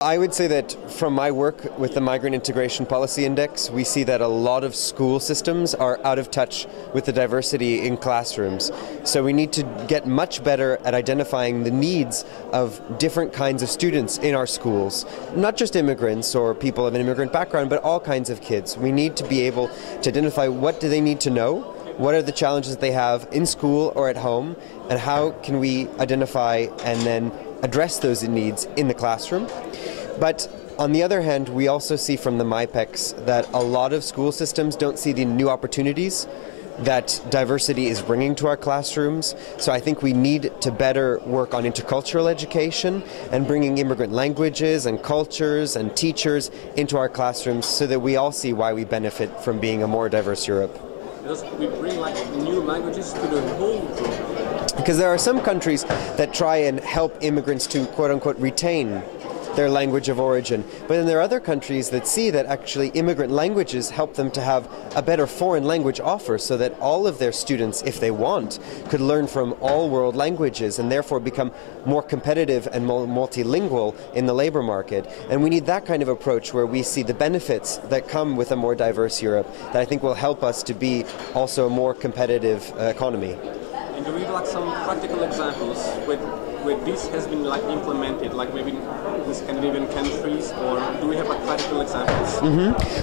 I would say that from my work with the Migrant Integration Policy Index, we see that a lot of school systems are out of touch with the diversity in classrooms. So we need to get much better at identifying the needs of different kinds of students in our schools. Not just immigrants or people of an immigrant background, but all kinds of kids. We need to be able to identify what do they need to know, what are the challenges they have in school or at home, and how can we identify and then address those needs in the classroom. But on the other hand, we also see from the MIPECs that a lot of school systems don't see the new opportunities that diversity is bringing to our classrooms. So I think we need to better work on intercultural education and bringing immigrant languages and cultures and teachers into our classrooms so that we all see why we benefit from being a more diverse Europe. Because we bring new languages to the whole group. Because there are some countries that try and help immigrants to quote-unquote retain their language of origin. But then there are other countries that see that actually immigrant languages help them to have a better foreign language offer so that all of their students, if they want, could learn from all world languages and therefore become more competitive and more multilingual in the labor market. And we need that kind of approach where we see the benefits that come with a more diverse Europe that I think will help us to be also a more competitive economy. And do we have some practical examples where this has been implemented, maybe in the Scandinavian countries, or do we have practical examples?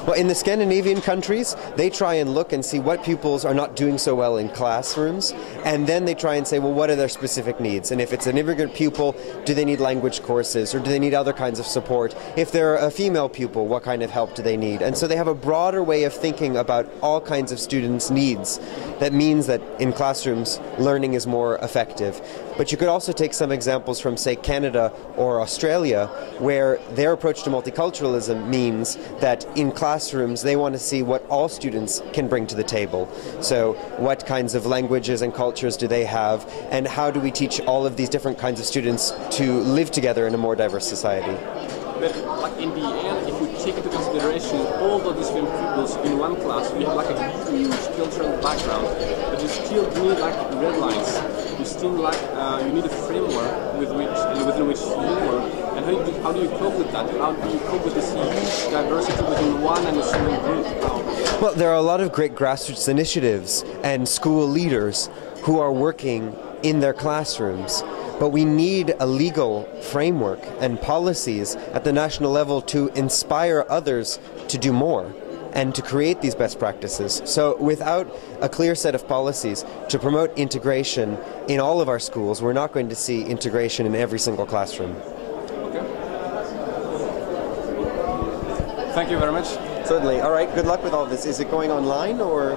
Well, in the Scandinavian countries, they try and look and see what pupils are not doing so well in classrooms, and then they try and say, well, what are their specific needs? And if it's an immigrant pupil, do they need language courses, or do they need other kinds of support? If they're a female pupil, what kind of help do they need? And so they have a broader way of thinking about all kinds of students' needs. That means that in classrooms, learning is more effective. But you could also take some examples from, say, Canada or Australia, where their approach to multiculturalism means that in classrooms they want to see what all students can bring to the table. So what kinds of languages and cultures do they have, and how do we teach all of these different kinds of students to live together in a more diverse society? But in the end, if we take into consideration all the different pupils in one class, we have a huge cultural background, but you still need red lines. You still you need a framework within which you work. And how do you cope with that? How do you cope with this huge diversity within one and a single group? Well, there are a lot of great grassroots initiatives and school leaders who are working in their classrooms. But we need a legal framework and policies at the national level to inspire others to do more and to create these best practices. So without a clear set of policies to promote integration in all of our schools, we're not going to see integration in every single classroom. Okay. Thank you very much. Certainly. All right, good luck with all this. Is it going online or?